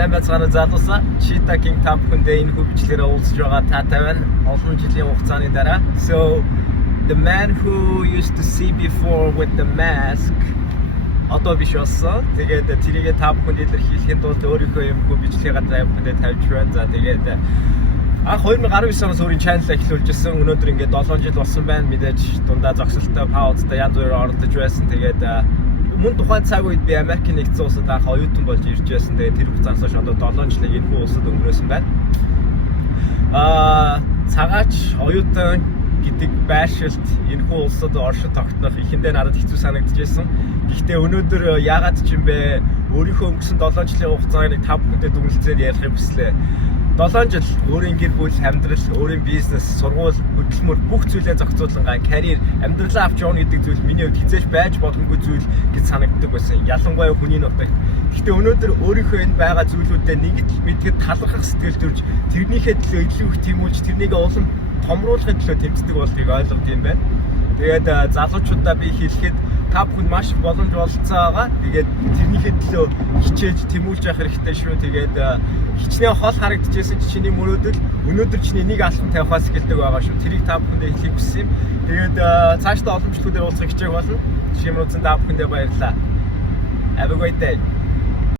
сайн байцгаана залуусаа. Cheetah King та бүхэндээ энэ хөвчлэрээ уулзж байгаа таатай байна. Олон жилийн хугацааны дараа. So the man who used to see before with the mask одоо биш болсон. Тэгээд тэрийгээ та бүхэнд илэрхийлэхэд тулд өөрийнхөө юм хөвчлэгээ та бүхэндээ тавьж байна. За тэгээд анх 2019 оноос өөрийн channel эхлүүлж ирсэн. Өнөөдөр ингээд 7 жил болсон байна. Мэдээж дундаа зогсолтой паузтай янз бүрээр оролдож байсан. Тэгээд мөн тухайн цаг үед би Америкийн нэгдсэн улсад анх оюутан болж ирж байсан. Тэгээд тэр хугацаанд хойш одоо 7 жилийн энэхүү улсад өнгөрөөсөн байна. Цагаач оюутан гэдэг байршилд энэхүү улсад оршид тогтнох ихэндээ надад хэцүү санагдчихсэн. Гэхдээ өнөөдөр яагаад ч юм бэ өөрийнхөө өнгөрсөн 7 жилийн хугацааг та бүхэндээ дүгнэлцээд ярихыг хүслээ. 7 жил өөрийн гэр бүл, амьдрал, өөрийн бизнес, сургууль, хөдөлмөр бүх зүйлээ зохицуулан карьер, амьдралаа авч явна гэдэг зүйл миний хувьд хизээж байж боломгүй зүйл гэж санагддаг байсан. Ялангуяа хүний нутагт. Гэхдээ өнөөдөр өөрийнхөө энэ байгаа зүйлүүдээ нэгд мэдгээд талархах сэтгэл төрж тэрнийхээ төлөө илүү их тэмүүлж тэрнийг улам томруулахын төлөө тэмцдэг болдгийг ойлгох юм байна. Тэгээд залуучуудаа би хэлэхэд та бүхэнд маш их боломж олцсон байгаа. Тэгээд тэрнийхээ төлөө хичээж тэмүүлж явах хэрэгтэй шүү. Тэгээд хичнээн хол харагдчихсэн чиний мөрөөдөл өнөөдөр чиний нэг алхам тавихаас эхэлдэг байгаа шүү. Тэрийг та бүхэндээ хэлхийг хүссэн юм. Тэгээд цаашдаа олон зүйлүүдээр уулзах хичээх болно. Жишээ нь та бүхэндээ баярлалаа. Have a great day.